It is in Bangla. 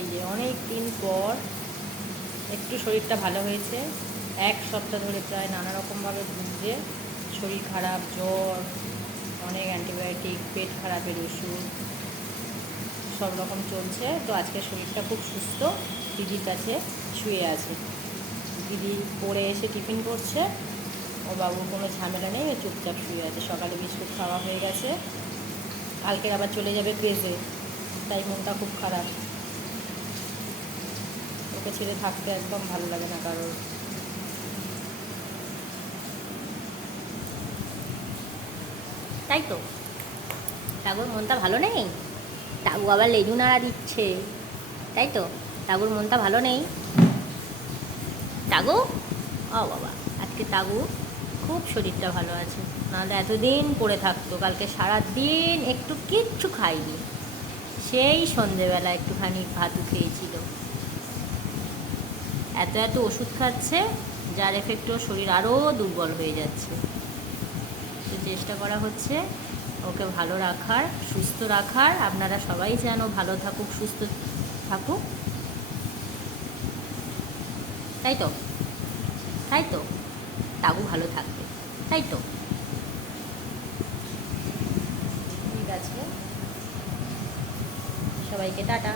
এই যে অনেক দিন পর একটু শরীরটা ভালো হয়েছে। এক সপ্তাহ ধরে প্রায় নানা রকমভাবে ভুগছে শরীর খারাপ, জ্বর, অনেক অ্যান্টিবায়োটিক, পেট খারাপের ওষুধ, সব রকম চলছে। তো আজকে শরীরটা খুব সুস্থ দিদির কাছে শুয়ে আছে। দিদি পড়ে এসে টিফিন করছে। ও বাবুর কোনো ঝামেলা নেই চুপচাপ শুয়ে আছে। সকালে বিস্কুট খাওয়া হয়ে গেছে। কালকে আবার চলে যাবে পেজে তাই মনটা খুব খারাপ। ওকে ছেড়ে থাকতে একদম ভালো লাগে না কারোর। তাই তো টাগুর মনটা ভালো নেই? টাগু আবার লেজু নাড়া দিচ্ছে। তাই তো টাগুর মনটা ভালো নেই? টাগু ও বাবা, আজকে টাগু খুব শরীরটা ভালো আছে। নাহলে এতদিন পড়ে থাকতো, কালকে সারা দিন একটু কিচ্ছু খাইনি। সেই সন্ধেবেলা একটুখানি ভাতু খেয়েছিল। এত এত ওষুধ খাচ্ছে, যার এফেক্টও শরীর আরও দুর্বল হয়ে যাচ্ছে। তো চেষ্টা করা হচ্ছে ওকে ভালো রাখার, সুস্থ রাখার। আপনারা সবাই যেন ভালো থাকুক, সুস্থ থাকুক। তাই তো? তাই তো? তাবু ভালো থাকবে। তাই তো? ঠিক আছে। সবাইকে টাটা।